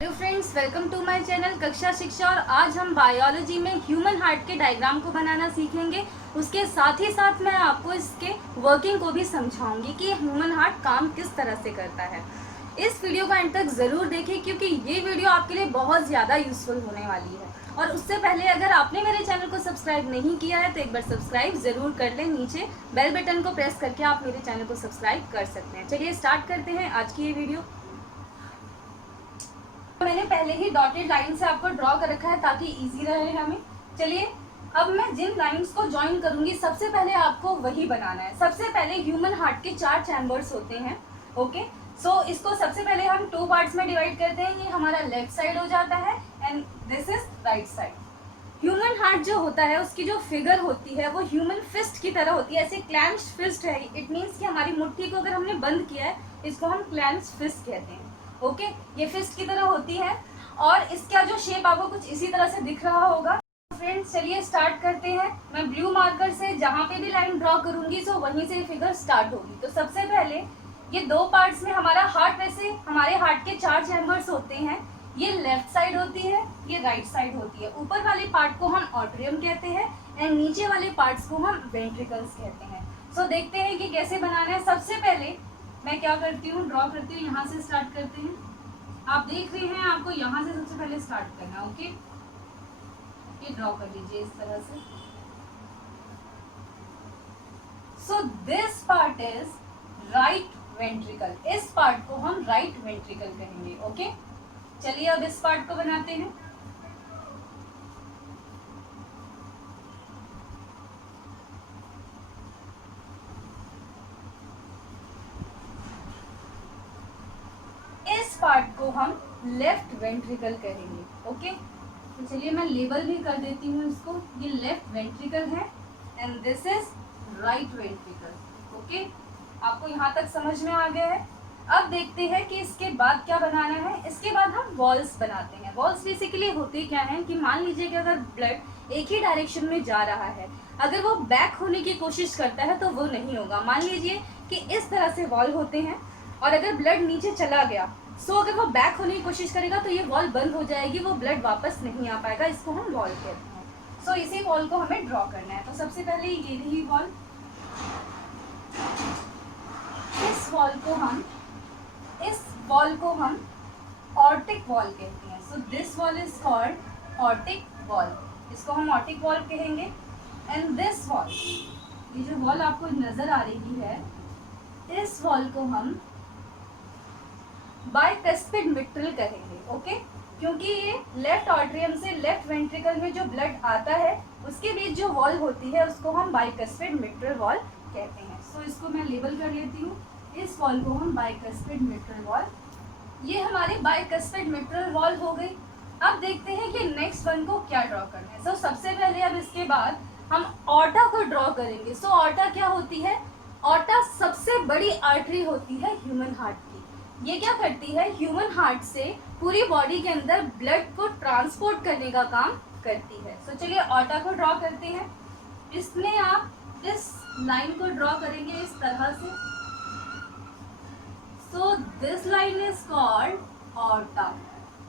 Hello friends, welcome to my channel Kaksha Shiksha. और आज हम बायोलॉजी में ह्यूमन हार्ट के डायग्राम को बनाना सीखेंगे। उसके साथ ही साथ मैं आपको इसके वर्किंग को भी समझाऊंगी कि ह्यूमन हार्ट काम किस तरह से करता है। इस वीडियो को एंड तक ज़रूर देखें क्योंकि ये वीडियो आपके लिए बहुत ज़्यादा यूजफुल होने वाली है। और उससे पहले अगर आपने मेरे चैनल को सब्सक्राइब नहीं किया है तो एक बार सब्सक्राइब ज़रूर कर लें। नीचे बेल बटन को प्रेस करके आप मेरे चैनल को सब्सक्राइब कर सकते हैं। चलिए स्टार्ट करते हैं आज की ये वीडियो। मैंने पहले ही डॉटेड लाइन से आपको ड्रॉ कर रखा है ताकि इजी रहे हमें। चलिए अब मैं जिन लाइंस को ज्वाइन करूंगी सबसे पहले आपको वही बनाना है। सबसे पहले ह्यूमन हार्ट के 4 चैम्बर्स होते हैं। ओके, सो इसको सबसे पहले हम 2 पार्ट्स में डिवाइड करते हैं। ये हमारा लेफ्ट साइड हो जाता है and this is right side. Human heart जो होता है उसकी जो फिगर होती है वो ह्यूमन फिस्ट की तरह होती है, ऐसे क्लैंच्ड फिस्ट है। इट मीन्स कि हमारी मुट्ठी को अगर हमने बंद किया है इसको हम क्लैंच्ड फिस्ट कहते हैं। ओके, ये फिस्ट की तरह होती है और इसका जो शेप आपको कुछ इसी तरह से दिख रहा होगा। फ्रेंड्स चलिए स्टार्ट करते हैं। मैं ब्लू मार्कर से जहाँ पे भी लाइन ड्रॉ करूंगी तो वहीं से फिगर स्टार्ट होगी। तो सबसे पहले ये 2 पार्ट्स में हमारा हार्ट, वैसे हमारे हार्ट के 4 चैम्बर्स होते हैं। ये लेफ्ट साइड होती है, ये राइट साइड होती है। ऊपर वाले पार्ट को हम ऑट्रियम कहते हैं एंड नीचे वाले पार्ट्स को हम वेंट्रिकल्स कहते हैं। सो देखते हैं कि कैसे बनाना है। सबसे पहले मैं क्या करती हूँ, ड्रॉ करती हूँ। यहाँ से स्टार्ट करते हैं। आप देख रहे हैं आपको यहाँ से सबसे पहले स्टार्ट करना है। ओके, ये ड्रॉ कर लीजिए इस तरह से। So this part is right ventricle. इस पार्ट को हम राइट वेंट्रिकल कहेंगे। ओके, चलिए अब इस पार्ट को बनाते हैं। इस पार्ट को हम लेफ्ट वेंट्रिकल कहेंगे। ओके, तो चलिए मैं लेबल भी कर देती हूँ इसको। ये लेफ्ट वेंट्रिकल है and this is right ventricle. Okay, आपको यहाँ तक समझ में आ गया है। अब देखते हैं कि इसके बाद क्या बनाना है। इसके बाद हम वॉल्स बनाते हैं। वॉल्स बेसिकली होती क्या है कि मान लीजिए कि अगर ब्लड एक ही डायरेक्शन में जा रहा है, अगर वो बैक होने की कोशिश करता है तो वो नहीं होगा। मान लीजिए कि इस तरह से वॉल होते हैं और अगर ब्लड नीचे चला गया, सो अगर वो बैक होने की कोशिश करेगा तो ये वॉल बंद हो जाएगी, वो ब्लड वापस नहीं आ पाएगा। इसको हम वॉल कहते हैं। सो इसी वॉल को हमें ड्रॉ करना है। तो सबसे पहले ये रही वॉल। इस वॉल को हम ऑर्टिक वॉल कहते हैं। So this wall is called aortic wall. इसको हम ऑर्टिक वॉल कहेंगे। एंड दिस वॉल, ये जो वॉल आपको नजर आ रही है, इस वॉल को हम बाइकस्पिड मिट्रल कहेंगे। ओके, क्योंकि ये लेफ्ट आर्टरियम से लेफ्ट वेंट्रिकल में जो ब्लड आता है उसके बीच जो वॉल होती है उसको हम बाइकस्पिड मिट्रल वॉल कहते हैं। सो इसको मैं लेबल कर लेती हूँ। इस वॉल को हम बाइकस्पिड मिट्रल वॉल। ये हमारी बाइकस्पिड मिट्रल वॉल हो गई। अब देखते हैं कि नेक्स्ट वन को क्या ड्रॉ करना है। सो सबसे पहले अब इसके बाद हम ऑर्टा को ड्रॉ करेंगे। सो ऑर्टा क्या होती है? ऑर्टा सबसे बड़ी आर्टरी होती है ह्यूमन हार्ट की। ये क्या करती है? ह्यूमन हार्ट से पूरी बॉडी के अंदर ब्लड को ट्रांसपोर्ट करने का काम करती है। सो चलिए ऑर्टा को ड्रॉ करते हैं। इसमें आप इस लाइन को ड्रॉ करेंगे इस तरह से। So this line is called aorta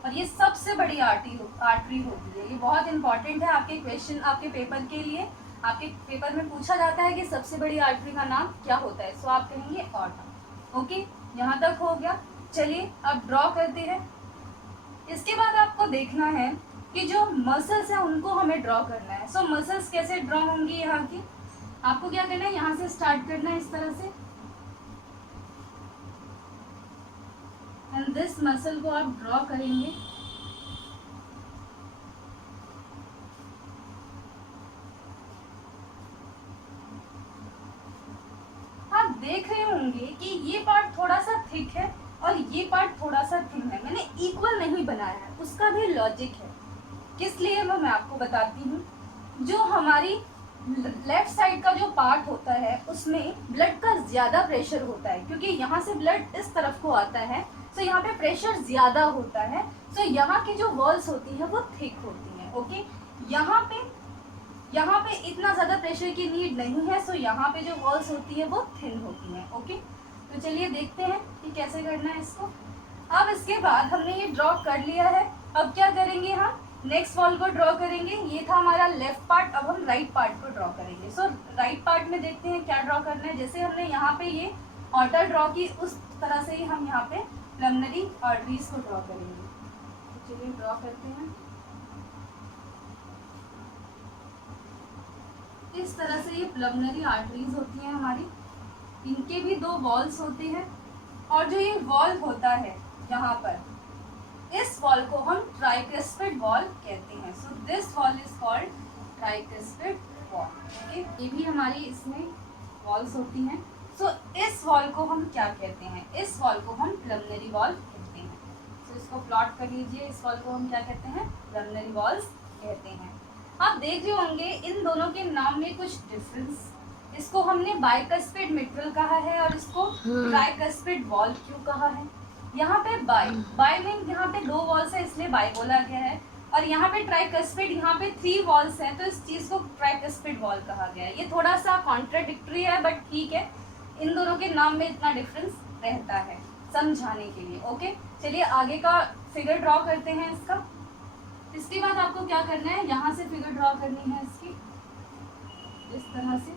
और ये सबसे बड़ी आर्टरी होती है। ये बहुत इंपॉर्टेंट है आपके क्वेश्चन, आपके पेपर के लिए। आपके पेपर में पूछा जाता है कि सबसे बड़ी आर्टरी का नाम क्या होता है। सो आप कहेंगे ऑर्टा। ओके, यहाँ तक हो गया। चलिए अब ड्रॉ करते हैं। इसके बाद आपको देखना है कि जो मसल्स हैं उनको हमें ड्रॉ करना है। सो मसल्स कैसे ड्रॉ होंगी यहाँ की? आपको क्या करना है, यहाँ से स्टार्ट करना है इस तरह से एंड दिस मसल को आप ड्रॉ करेंगे। आप देख रहे होंगे कि ये पार्ट थोड़ा सा थिक है और ये पार्ट थोड़ा सा थिन है। मैंने इक्वल नहीं बनाया है, उसका भी लॉजिक है। किस लिए वो मैं आपको बताती हूँ। जो हमारी लेफ्ट साइड का जो पार्ट होता है उसमें ब्लड का ज्यादा प्रेशर होता है क्योंकि यहाँ से ब्लड इस तरफ को आता है। सो यहाँ पे प्रेशर ज्यादा होता है। सो यहाँ की जो वॉल्स होती है वो थिक होती है। ओके, यहाँ पे इतना ज्यादा प्रेशर की नीड नहीं है। सो यहाँ पे जो वॉल्स होती है वो थिन होती है। ओके, तो चलिए देखते हैं कि कैसे करना है इसको। अब इसके बाद हमने ये ड्रॉ कर लिया है। अब क्या करेंगे, हम नेक्स्ट वॉल को ड्रॉ करेंगे। ये था हमारा लेफ्ट पार्ट, अब हम राइट पार्ट को ड्रॉ करेंगे। सो राइट पार्ट में देखते हैं क्या ड्रॉ करना है। जैसे हमने यहाँ पे ये ऑर्टर ड्रॉ की, उस तरह से ही हम यहाँ पे प्लमनरी आर्टरीज को ड्रॉ करेंगे। तो चलिए ड्रॉ करते हैं। इस तरह से ये प्लमनरी आर्टरीज होती हैं हमारी। इनके भी 2 वॉल्स होते हैं, और जो ये वॉल होता है यहाँ पर, इस वॉल को हम ट्राइकस्पिड वॉल कहते हैं। So this wall is called tricuspid wall. Okay, ये भी हमारी इसमें वॉल्स होती हैं। सो इस वॉल को हम क्या कहते हैं, इस वॉल को हम प्लमनरी वॉल कहते हैं। सो इसको प्लॉट कर लीजिए। इस वॉल को हम क्या कहते हैं, प्लमनरी वॉल्स कहते हैं। आप देख रहे होंगे इन दोनों के नाम में कुछ डिफरेंस। इसको हमने बाइकस्पिड मिट्रल कहा है और इसको ट्राइकस्पिड वॉल क्यों कहा है। यहाँ पे बाई मीन यहाँ पे 2 वॉल्स है इसलिए बाई बोला गया है, और यहाँ पे ट्राइकस्पिड, यहाँ पे 3 वॉल्स हैं तो इस चीज को ट्राइकस्पिड वॉल कहा गया है। ये थोड़ा सा कॉन्ट्राडिक्टरी है, बट ठीक है, इन दोनों के नाम में इतना डिफरेंस रहता है समझाने के लिए। ओके, चलिए आगे का फिगर ड्रॉ करते हैं इसका। इसके बाद आपको क्या करना है, यहाँ से फिगर ड्रॉ करनी है इसकी, इस तरह से,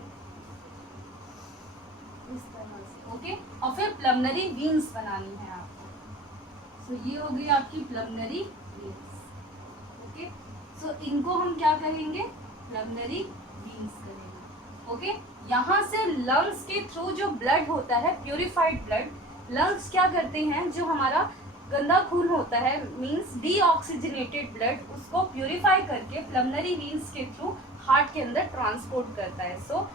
इस तरह से। ओके, और फिर प्लमनरी वीन्स बनानी है आपको। सो ये हो गई आपकी प्लमनरी वीन्स। ओके, सो इनको हम क्या करेंगे, प्लमनरी वीन्स करेंगे। ओके, यहाँ से लंग्स के थ्रू जो ब्लड होता है, प्यूरिफाइड ब्लड, लंग्स क्या करते हैं, जो हमारा गंदा खून होता है, मींस डीऑक्सीजनेटेड ब्लड, उसको प्यूरिफाई करके प्लमनरी वीन्स के थ्रू हार्ट के अंदर ट्रांसपोर्ट करता है। सो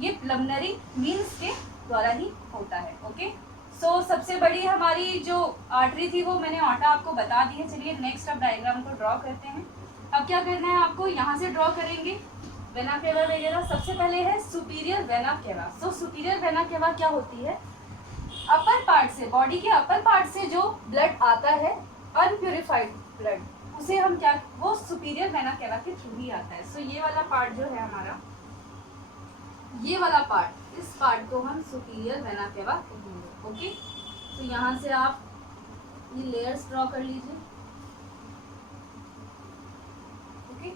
ये प्लमनरी वीन्स के द्वारा ही होता है। ओके, सो सबसे बड़ी हमारी जो आर्टरी थी वो मैंने आटा आपको बता दी है। चलिए नेक्स्ट अब डायग्राम को ड्रॉ करते हैं। अब क्या करना है आपको, यहाँ से ड्रॉ करेंगे वेना केवा वगैरह। सबसे पहले है सुपीरियर वेना केवा। सो सुपीरियर वेना केवा क्या होती है, अपर पार्ट से, बॉडी के अपर पार्ट से जो ब्लड आता है, अनप्यूरिफाइड ब्लड, उसे हम क्या, वो सुपीरियर वेना केवा के थ्रू ही आता है। सो ये वाला पार्ट जो है हमारा, ये वाला पार्ट, इस पार्ट को हम सुपीरियर वेना केवा कहेंगे। ओके, तो यहाँ से आप ये लेयर्स ड्रॉ कर लीजिए। ओके,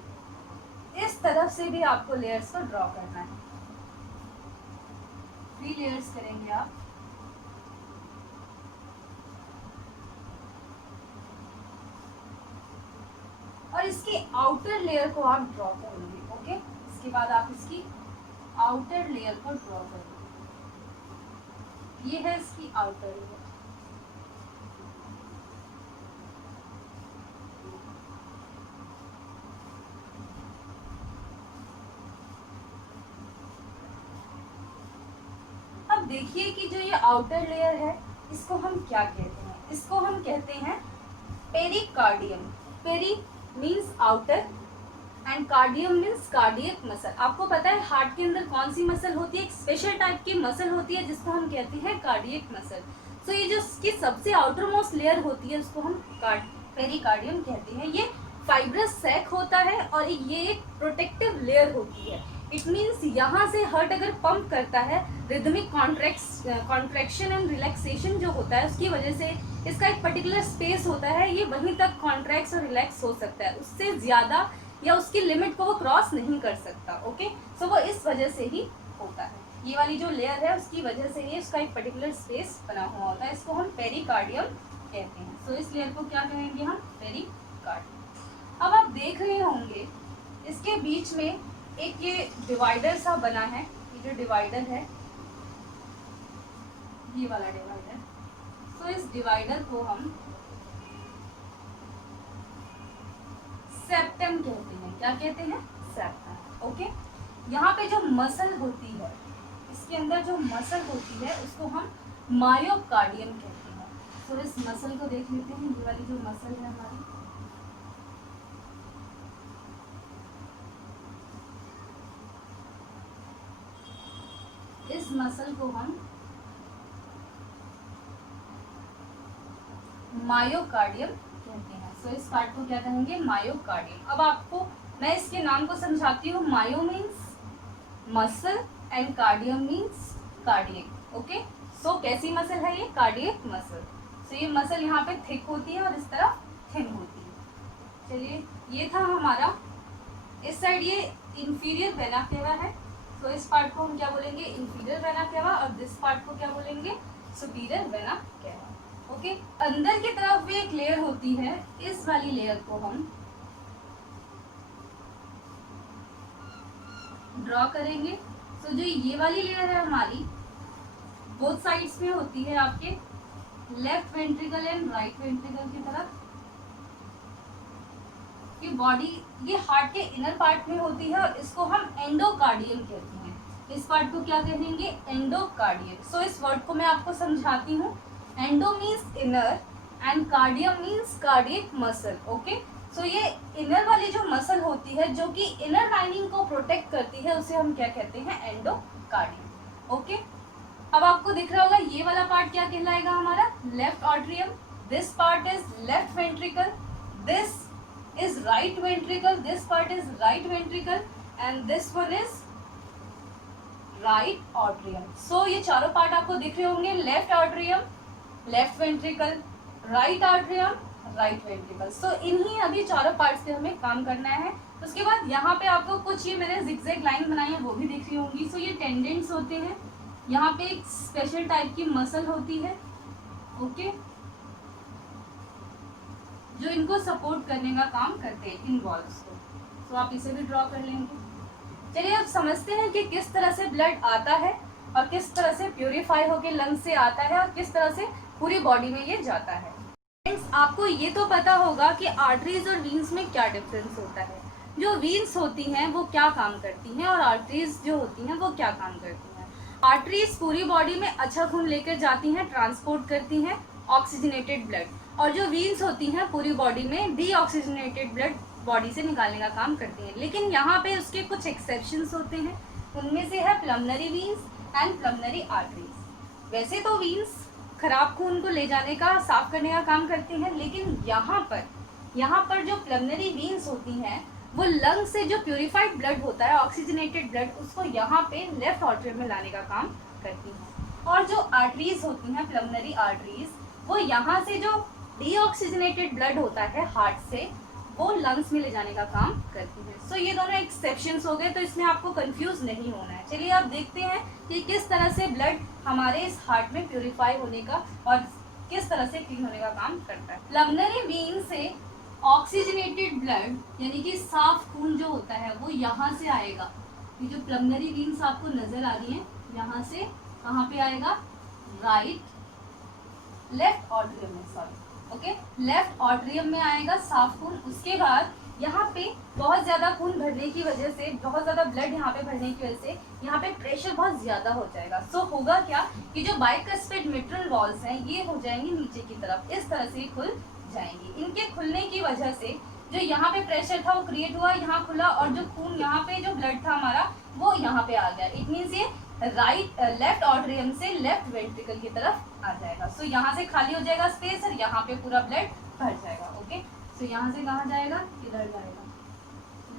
इस तरफ से भी आपको लेयर्स को ड्रॉ करना है। 3 लेयर्स करेंगे आप। और इसके आउटर लेयर को आप ड्रॉ करेंगे। ओके, इसके बाद आप इसकी आउटर लेयर को ड्रॉ करेंगे। ये है इसकी आउटर लेयर। अब देखिए कि जो ये आउटर लेयर है, इसको हम क्या कहते हैं, इसको हम कहते हैं pericardium. Peri means outer and cardium means cardiac muscle. आपको पता है हार्ट के अंदर कौन सी मसल होती है, एक स्पेशल टाइप की मसल होती है जिसको हम कहते हैं कार्डियक मसल। सो ये जो इसकी सबसे आउटर मोस्ट लेयर होती है उसको हम पेरिकार्डियम कहते हैं। ये फाइब्रस सैक होता है और ये एक प्रोटेक्टिव लेयर होती है। इट मीन्स यहाँ से हार्ट अगर पंप करता है, रिदमिक कॉन्ट्रैक्शन एंड रिलैक्सेशन जो होता है उसकी वजह से इसका एक पर्टिकुलर स्पेस होता है, ये वहीं तक कॉन्ट्रैक्ट और रिलैक्स हो सकता है, उससे ज़्यादा या उसकी लिमिट को वो क्रॉस नहीं कर सकता। ओके, सो वो इस वजह से ही होता है। ये वाली जो लेयर है उसकी वजह से ही इसका एक पर्टिकुलर स्पेस बना हुआ होता है, इसको हम पेरिकार्डियम कहते हैं। सो इस लेयर को क्या कहेंगे हम, पेरिकार्डियम। अब आप देख रहे होंगे इसके बीच में एक ये डिवाइडर सा बना है। ये जो डिवाइडर है, ये वाला डिवाइडर। सो इस डिवाइडर को हम सेप्टम कहते हैं। क्या कहते हैं, सेप्टम। ओके, यहाँ पे जो मसल होती है, इसके अंदर जो मसल होती है उसको हम मायोकार्डियम कहते हैं। तो इस मसल को देख लेते हैं, ये वाली जो मसल है हमारी, इस मसल को हम मायोकार्डियम कहते हैं। सो इस पार्ट को क्या कहेंगे, मायोकार्डियम। अब आपको मैं इसके नाम को समझाती हूँ। Myo means muscle and cardium means cardiac. Okay, so कैसी मसल है ये, कार्डियक मसल। सो ये मसल यहाँ पे थिक होती है और इस तरफ थिन होती है। चलिए, ये था हमारा, इस साइड ये इंफीरियर वेना केवा है, तो इस पार्ट को हम क्या बोलेंगे, इंफीरियर वेना केवा, और दिस पार्ट को क्या बोलेंगे, सुपीरियर वेना केवा। ओके, अंदर की तरफ भी एक लेयर होती है, इस वाली लेयर को हम ड्रॉ करेंगे। तो जो ये वाली लेयर है हमारी, बोथ साइड्स में होती है, आपके left ventricle and right ventricle की तरफ। ये बॉडी, ये हार्ट के इनर पार्ट में होती है और इसको हम एंडोकार्डियम कहते हैं। इस पार्ट को क्या कहेंगे, एंडोकार्डियम। सो इस वर्ड को मैं आपको समझाती हूँ। Endo means inner and cardium means cardiac muscle. Okay, so ये इनर वाली जो मसल होती है जो कि इनर लाइनिंग को प्रोटेक्ट करती है, उसे हम क्या कहते हैं, एंडोकार्डियम। ओके, अब आपको दिख रहा होगा ये वाला पार्ट क्या कहलाएगा हमारा, left atrium. This part is left ventricle, this is right ventricle, this part is right ventricle and this one is right atrium. So ये चारों पार्ट आपको दिख रहे होंगे, left atrium, left ventricle, right atrium, right ventricle. So इन्हीं अभी चारों part से हमें काम करना है। उसके बाद यहाँ पे आपको कुछ, ये मैंने जिगजैग लाइन बनाई है वो भी दिख रही होंगी। सो ये टेंडेंट्स होते हैं, यहाँ पे एक स्पेशल टाइप की मसल होती है, ओके, जो इनको सपोर्ट करने का काम करते हैं, इन वॉल्व्स को। तो आप इसे भी ड्रॉ कर लेंगे। चलिए अब समझते हैं कि किस तरह से ब्लड आता है और किस तरह से प्यूरिफाई होकर लंग्स से आता है और किस तरह से पूरी बॉडी में ये जाता है। फ्रेंड्स, आपको ये तो पता होगा कि आर्टरीज और वीन्स में क्या डिफरेंस होता है। जो वीन्स होती हैं वो क्या काम करती हैं और आर्टरीज जो होती हैं वो क्या काम करती हैं। आर्टरीज पूरी बॉडी में अच्छा खून लेकर जाती हैं, ट्रांसपोर्ट करती हैं ऑक्सीजनेटेड ब्लड, और जो वीन्स होती हैं पूरी बॉडी में डीऑक्सीजनेटेड ब्लड बॉडी से निकालने का काम करती हैं। लेकिन यहाँ पे उसके कुछ एक्सेप्शंस होते हैं, उनमें से है प्लमनरी वीन्स एंड प्लमनरी आर्टरीज। वैसे तो वीन्स खराब खून को ले जाने का, साफ करने का काम करती हैं, लेकिन यहाँ पर जो प्लमनरी वीन्स होती हैं वो लंग से जो प्यूरिफाइड ब्लड होता है, ऑक्सीजनेटेड ब्लड, उसको यहाँ पे लेफ्ट ऑट्रियम में लाने का काम करती हैं। और जो आर्टरीज होती हैं, प्लमनरी आर्टरीज, वो यहाँ से जो डीऑक्सीजनेटेड ब्लड होता है हार्ट से, वो लंग्स में ले जाने का काम करती है। सो ये दोनों एक्सेप्शंस हो गए, तो इसमें आपको कंफ्यूज नहीं होना है। चलिए आप देखते हैं कि किस तरह से ब्लड हमारे इस हार्ट में प्यूरिफाई होने का और किस तरह से क्लीन होने का काम करता है। प्लमनरी वीन से ऑक्सीजनेटेड ब्लड, यानी कि साफ खून जो होता है, वो यहाँ से आएगा। ये जो प्लमनरी वीन्स आपको नजर आ रही हैं, यहाँ से कहाँ पे आएगा, लेफ्ट ऑट्रियम में, सॉरी, ओके, लेफ्ट ऑट्रियम में आएगा साफ खून। उसके बाद यहाँ पे बहुत ज्यादा खून भरने की वजह से, बहुत ज्यादा ब्लड यहाँ पे भरने की वजह से यहाँ पे प्रेशर बहुत ज्यादा हो जाएगा। सो होगा क्या कि जो बाइकस्पिड मिट्रल वॉल्स हैं ये हो जाएंगी नीचे की तरफ, इस तरह से खुल जाएंगी। इनके खुलने की वजह से जो यहाँ पे प्रेशर था वो क्रिएट हुआ, यहाँ खुला, और जो खून यहाँ पे जो ब्लड था हमारा वो यहाँ पे आ गया। इट मीन्स ये लेफ्ट ऑट्रियम से लेफ्ट वेंट्रिकल की तरफ आ जाएगा। सो यहाँ से खाली हो जाएगा स्पेस और यहाँ पे पूरा ब्लड भर जाएगा। ओके, सो यहाँ से कहाँ जाएगा, इधर जाएगा,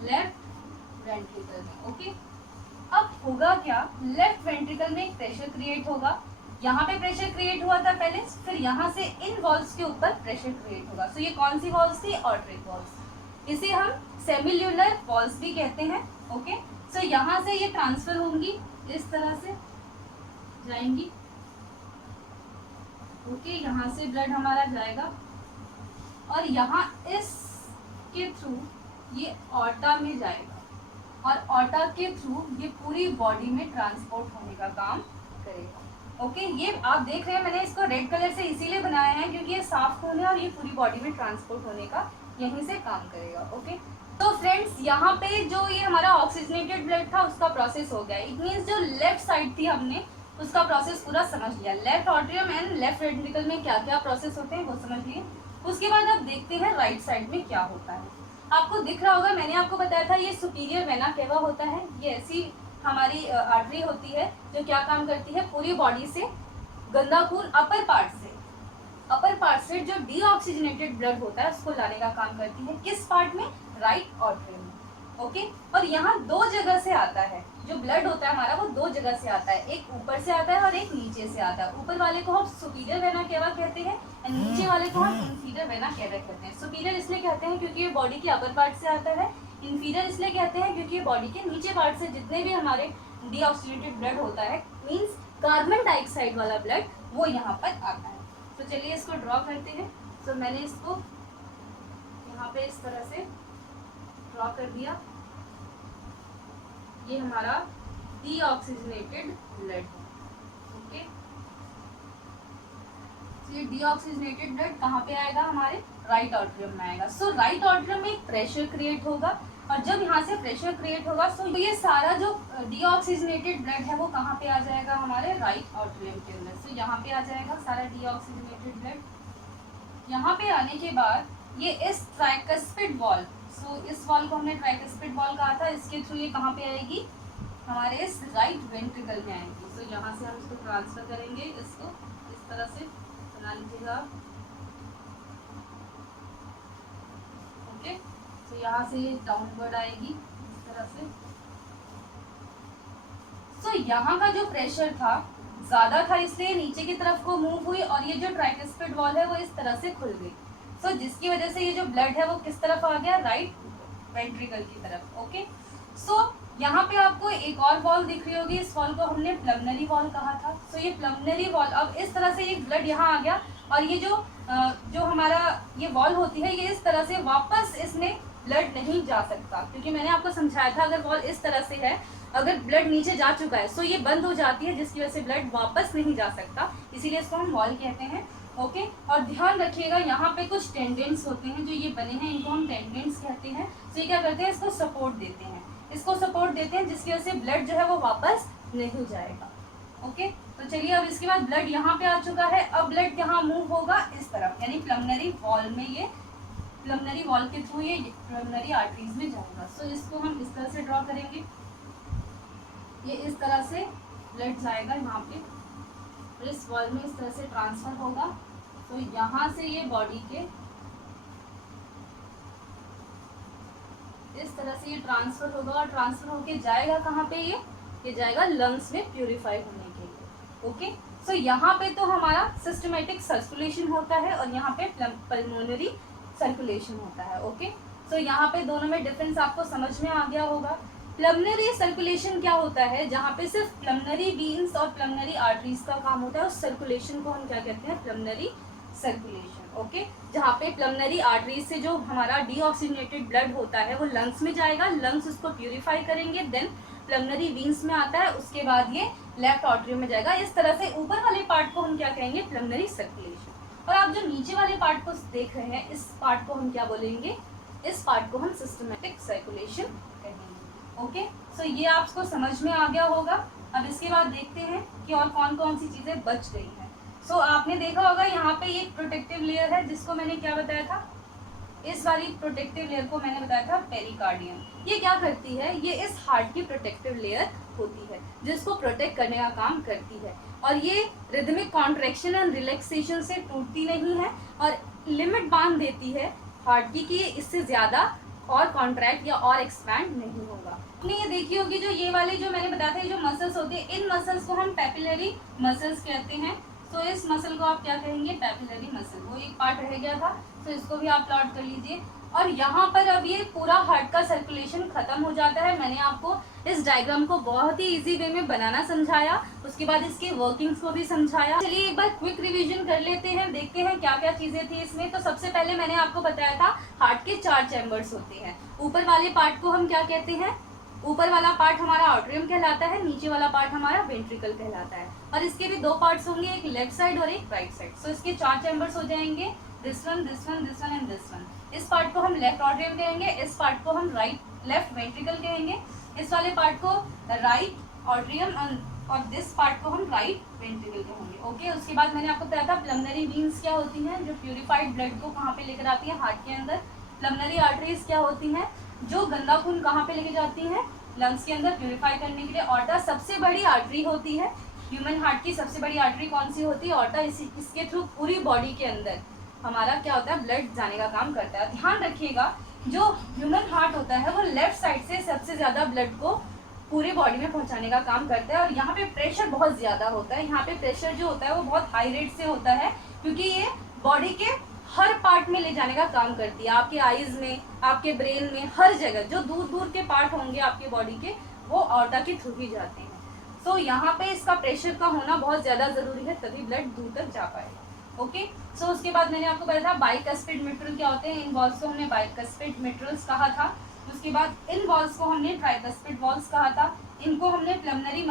लेफ्ट वेंट्रिकल में। ओके, अब होगा क्या, लेफ्ट वेंट्रिकल में एक प्रेशर क्रिएट होगा। यहाँ पे प्रेशर क्रिएट हुआ था पहले, फिर यहाँ से इन वॉल्स के ऊपर प्रेशर क्रिएट होगा। सो ये कौन सी वॉल्स थी, ऑर्टरिक वॉल्स। इसे हम सेमिल्यूलर वॉल्स भी कहते हैं। ओके, सो यहाँ से ये ट्रांसफर होंगी, इस तरह से जाएंगी। ओके, यहाँ से ब्लड हमारा जाएगा और यहाँ इसके थ्रू ये ऑर्टा में जाएगा और ऑर्टा के थ्रू ये पूरी बॉडी में ट्रांसपोर्ट होने का काम करेगा। ओके, ये आप देख रहे हैं, मैंने इसको रेड कलर से इसीलिए बनाया है क्योंकि ये साफ खून है और ये पूरी बॉडी में ट्रांसपोर्ट होने का यहीं से काम करेगा। ओके, तो फ्रेंड्स यहाँ पे जो ये हमारा ऑक्सीजनेटेड ब्लड था उसका प्रोसेस हो गया। इट मीन्स जो लेफ्ट साइड थी हमने उसका प्रोसेस पूरा समझ लिया। Left atrium and left ventricle में क्या क्या प्रोसेस होते हैं वो समझ लिए। उसके बाद अब देखते हैं राइट साइड में क्या होता है। आपको दिख रहा होगा, मैंने आपको बताया था ये सुपीरियर वेना केवा होता है। ये ऐसी हमारी आर्टरी होती है जो क्या काम करती है, पूरी बॉडी से गंदा खून अपर पार्ट से जो डीऑक्सीजनेटेड ब्लड होता है उसको लाने का काम करती है। किस पार्ट में, राइट ऑट्रियम में। ओके। और यहाँ दो जगह से आता है, जो ब्लड होता है हमारा वो दो जगह से आता है, एक ऊपर से आता है और एक नीचे से आता है। ऊपर वाले को हम सुपीरियर वेना केवा कहते हैं और नीचे वाले को हम इंफीरियर वेना केवा कहते हैं। सुपीरियर इसलिए कहते हैं क्योंकि ये बॉडी के अपर पार्ट से आता है, इंफीरियर इसलिए कहते हैं क्योंकि ये बॉडी के नीचे पार्ट से जितने भी हमारे डीऑक्सीजनेटेड ब्लड होता है, मीन्स कार्बन डाइऑक्साइड वाला ब्लड, वो यहाँ पर आता है। तो चलिए इसको ड्रॉ करते हैं। तो मैंने इसको यहाँ पे इस तरह से ड्रॉ कर दिया। ये हमारा डीऑक्सीजनेटेड ब्लड है। ओके, तो ये डीऑक्सीजनेटेड ब्लड कहाँ पे आएगा? हमारे राइट आर्टरियम में आएगा। सो राइट आर्टरियम में एक प्रेशर क्रिएट होगा और जब यहाँ से प्रेशर क्रिएट होगा तो ये सारा जो डीऑक्सीजनेटेड ब्लड है वो कहाँ पे आ जाएगा? हमारे राइट आर्टरियम के अंदर। सो यहाँ पे आ जाएगा सारा डीऑक्सीजनेटेड ब्लड। यहाँ पे आने के बाद ये इस ट्राइकस्पिड वॉल, सो इस वॉल को हमने ट्राइकस्पिड वॉल कहा था, इसके थ्रू ये कहाँ पे आएगी? हमारे इस राइट वेंट्रिकल में आएगी। सो यहाँ से हम इसको ट्रांसफर करेंगे, इसको इस तरह से बना लीजिएगा। ओके, तो यहाँ से डाउनवर्ड आएगी इस तरह से। सो यहाँ का जो प्रेशर था ज्यादा था, इसलिए नीचे की तरफ को मूव हुई और ये जो ट्राइकस्पिड वॉल है वो इस तरह से खुल गई। सो जिसकी वजह से ये जो ब्लड है वो किस तरफ आ गया? राइट वेंट्रिकल की तरफ। ओके, सो यहाँ पे आपको एक और वॉल दिख रही होगी, इस वॉल को हमने प्लमनरी वॉल कहा था। सो ये प्लमनरी वॉल, अब इस तरह से ये ब्लड यहाँ आ गया और ये जो हमारा ये वॉल होती है, ये इस तरह से वापस इसमें ब्लड नहीं जा सकता, क्योंकि मैंने आपको समझाया था अगर वॉल इस तरह से है, अगर ब्लड नीचे जा चुका है सो ये बंद हो जाती है, जिसकी वजह से ब्लड वापस नहीं जा सकता, इसीलिए इसको हम वॉल कहते हैं। ओके, और ध्यान रखिएगा यहाँ पे कुछ टेंडेंट्स होते हैं जो ये बने हैं, इनको हम टेंडेंट्स कहते हैं। तो ये क्या करते हैं? इसको सपोर्ट देते हैं, इसको सपोर्ट देते हैं, जिसकी वजह से ब्लड जो है वो वापस नहीं जाएगा। ओके, तो चलिए अब इसके बाद ब्लड यहाँ पे आ चुका है, अब ब्लड यहाँ मूव होगा इस तरफ, यानी प्लमनरी वॉल में, ये प्लमनरी वॉल के थ्रू ये प्लमनरी आर्टरीज में जाएगा। सो इसको हम इस तरह से ड्रॉ करेंगे, ये इस तरह से ब्लड जाएगा यहाँ पे और इस वॉल में इस तरह से ट्रांसफर होगा। तो यहाँ से ये बॉडी के इस तरह से ये ट्रांसफर होगा और ट्रांसफर होके जाएगा कहाँ पे? ये जाएगा लंग्स में प्यूरिफाई होने के लिए। ओके, सो यहाँ पे तो हमारा सिस्टमेटिक सर्कुलेशन होता है और यहाँ पे पल्मोनरी सर्कुलेशन होता है। ओके, सो यहाँ पे दोनों में डिफरेंस आपको समझ में आ गया होगा। प्लमनरी सर्कुलेशन क्या होता है? जहाँ पे सिर्फ प्लमनरी वीन्स और प्लमनरी आर्टरीज का काम होता है, उस सर्कुलेशन को हम क्या कहते हैं? प्लमनरी सर्कुलेशन। ओके, जहाँ पे प्लमनरी आर्टरीज से जो हमारा डीऑक्सीजनेटेड ब्लड होता है वो लंग्स में जाएगा, लंग्स उसको प्यूरिफाई करेंगे, देन प्लमनरी वीन्स में आता है, उसके बाद ये लेफ्ट आर्टरी में जाएगा। इस तरह से ऊपर वाले पार्ट को हम क्या कहेंगे? प्लमनरी सर्कुलेशन। और आप जो नीचे वाले पार्ट को देख रहे हैं, इस पार्ट को हम क्या बोलेंगे? इस पार्ट को हम सिस्टमेटिक सर्कुलेशन कहेंगे। ओके, सो ये आपको समझ में आ गया होगा। अब इसके बाद देखते हैं कि और कौन कौन सी चीजें बच गई हैं। सो आपने देखा होगा यहाँ पे ये प्रोटेक्टिव लेयर है, जिसको मैंने क्या बताया था? इस वाली प्रोटेक्टिव लेयर को मैंने बताया था पेरिकार्डियम। ये क्या करती है? ये इस हार्ट की प्रोटेक्टिव लेयर होती है, जिसको प्रोटेक्ट करने का काम करती है, और ये रिदमिक कॉन्ट्रैक्शन एंड रिलैक्सेशन से टूटती नहीं है और लिमिट बांध देती है हार्ट की कि इससे ज्यादा और कॉन्ट्रैक्ट या और एक्सपैंड नहीं होगा। आपने ये देखी होगी जो ये वाले जो मैंने बताया था, जो मसल्स होते हैं, इन मसल्स को हम पैपिलरी मसल्स कहते हैं। तो इस मसल को आप क्या कहेंगे? Papillary muscle. वो एक पार्ट रह गया था, तो इसको भी आप प्लॉट कर लीजिए। और यहाँ पर अब ये पूरा हार्ट का सर्कुलेशन खत्म हो जाता है। मैंने आपको इस डायग्राम को बहुत ही इजी वे में बनाना समझाया, उसके बाद इसके वर्किंग्स को भी समझाया। चलिए एक बार क्विक रिवीजन कर लेते हैं, देखते हैं क्या क्या चीजें थी इसमें। तो सबसे पहले मैंने आपको बताया था हार्ट के 4 चैम्बर्स होते हैं। ऊपर वाले पार्ट को हम क्या कहते हैं? ऊपर वाला पार्ट हमारा आर्टरियम कहलाता है, नीचे वाला पार्ट हमारा वेंट्रिकल कहलाता है। और इसके भी 2 पार्ट्स होंगे, एक लेफ्ट साइड और एक राइट साइड। सो इसके 4 चैम्बर्स हो जाएंगे, this one, this one, this one and this one. इस पार्ट को हम लेफ्ट आर्टरियम कहेंगे, इस पार्ट को हम लेफ्ट वेंट्रिकल कहेंगे, इस वाले पार्ट को राइट आर्टरियम और दिस पार्ट को हम राइट वेंट्रिकल कहेंगे। ओके, उसके बाद मैंने आपको बताया था प्लमनरी वीन्स क्या होती हैं, जो प्यूरिफाइड ब्लड को कहाँ पे लेकर आती है? हार्ट के अंदर। प्लमनरी आर्टरीज क्या होती हैं? जो गंदा खून कहाँ पे लेके जाती हैं? लंग्स के अंदर प्यूरिफाई करने के लिए। ऑर्टा सबसे बड़ी आर्टरी होती है, ह्यूमन हार्ट की सबसे बड़ी आर्टरी कौन सी होती है? ऑर्टा। इसके थ्रू पूरी बॉडी के अंदर हमारा क्या होता है? ब्लड जाने का काम करता है। ध्यान रखिएगा जो ह्यूमन हार्ट होता है वो लेफ्ट साइड से सबसे ज़्यादा ब्लड को पूरे बॉडी में पहुंचाने का काम करता है, और यहाँ पे प्रेशर बहुत ज़्यादा होता है। यहाँ पे प्रेशर जो होता है वो बहुत हाई रेट से होता है, क्योंकि ये बॉडी के हर पार्ट में ले जाने का काम करती है, आपके आईज में, आपके ब्रेन में, हर जगह जो दूर दूर के पार्ट होंगे आपके बॉडी के वो ऑर्टा के थ्रू ही जाते हैं। सो यहाँ पे इसका प्रेशर का होना बहुत ज़्यादा ज़रूरी है, तभी ब्लड दूर तक जा पाएगा। ओके, सो उसके बाद मैंने आपको बताया था बाइकस्पिड मिट्रल क्या होते हैं। इन वॉल्स को हमने बाइकस्पिड मिट्रल्स कहा था। उसके बाद इन वॉल्स को हमने ट्राइकस्पिड वॉल्स कहा था। इनको हमने प्लमनरी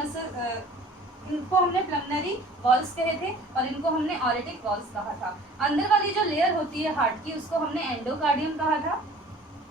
वॉल्स कहे थे, और इनको हमने ऑरेटिक वॉल्स कहा था। अंदर वाली जो लेयर होती है हार्ट की उसको हमने एंडोकार्डियम कहा था,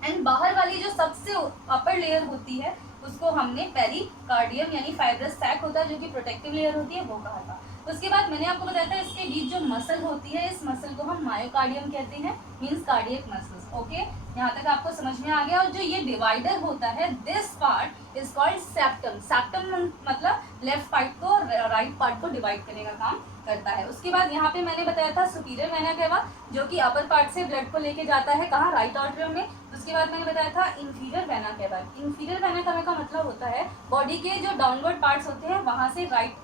एंड बाहर वाली जो सबसे अपर लेयर होती है उसको हमने पेरिकार्डियम यानी फाइब्रस सैक होता है जो कि प्रोटेक्टिव लेयर होती है वो कहा था। उसके बाद मैंने आपको बताया था इसके बीच जो मसल होती है इस मसल को हम मायोकार्डियम कहते हैं, मींस कार्डियक मसल्स। ओके, यहाँ तक आपको समझ में आ गया। और जो ये डिवाइडर होता है this part is called septum. Septum मतलब लेफ्ट पार्ट को राइट पार्ट को डिवाइड करने का काम करता है। उसके बाद यहाँ पे मैंने बताया था सुपीरियर वेना केवा जो कि अपर पार्ट से ब्लड को लेके जाता है कहाँ, राइट आर्टरियम में। उसके बाद मैंने बताया था inferior vena cava. Inferior vena cava का मतलब होता है बॉडी के जो डाउनवर्ड पार्ट्स होते हैं वहाँ से राइट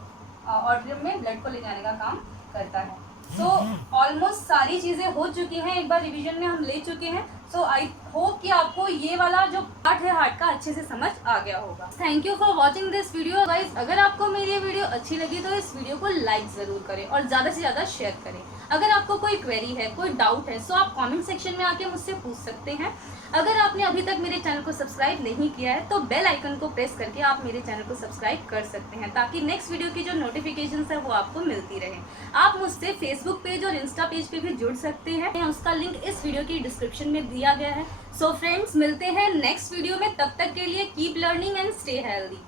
आर्टरियम में ब्लड को ले जाने का काम करता है। सो ऑलमोस्ट सारी चीज़ें हो चुकी हैं, एक बार रिवीजन में हम ले चुके हैं। सो आई होप कि आपको ये वाला जो पार्ट है हार्ट का अच्छे से समझ आ गया होगा। Thank you for watching this video guys. अगर आपको मेरी ये वीडियो अच्छी लगी तो इस वीडियो को लाइक ज़रूर करें और ज़्यादा से ज़्यादा शेयर करें। अगर आपको कोई क्वेरी है, कोई डाउट है, सो आप कमेंट सेक्शन में आके मुझसे पूछ सकते हैं। अगर आपने अभी तक मेरे चैनल को सब्सक्राइब नहीं किया है तो बेल आइकन को प्रेस करके आप मेरे चैनल को सब्सक्राइब कर सकते हैं, ताकि नेक्स्ट वीडियो की जो नोटिफिकेशंस है वो आपको मिलती रहे। आप मुझसे फेसबुक पेज और इंस्टा पेज पे भी जुड़ सकते हैं, उसका लिंक इस वीडियो की डिस्क्रिप्शन में दिया गया है। सो फ्रेंड्स, मिलते हैं नेक्स्ट वीडियो में, तब तक के लिए keep learning and stay healthy.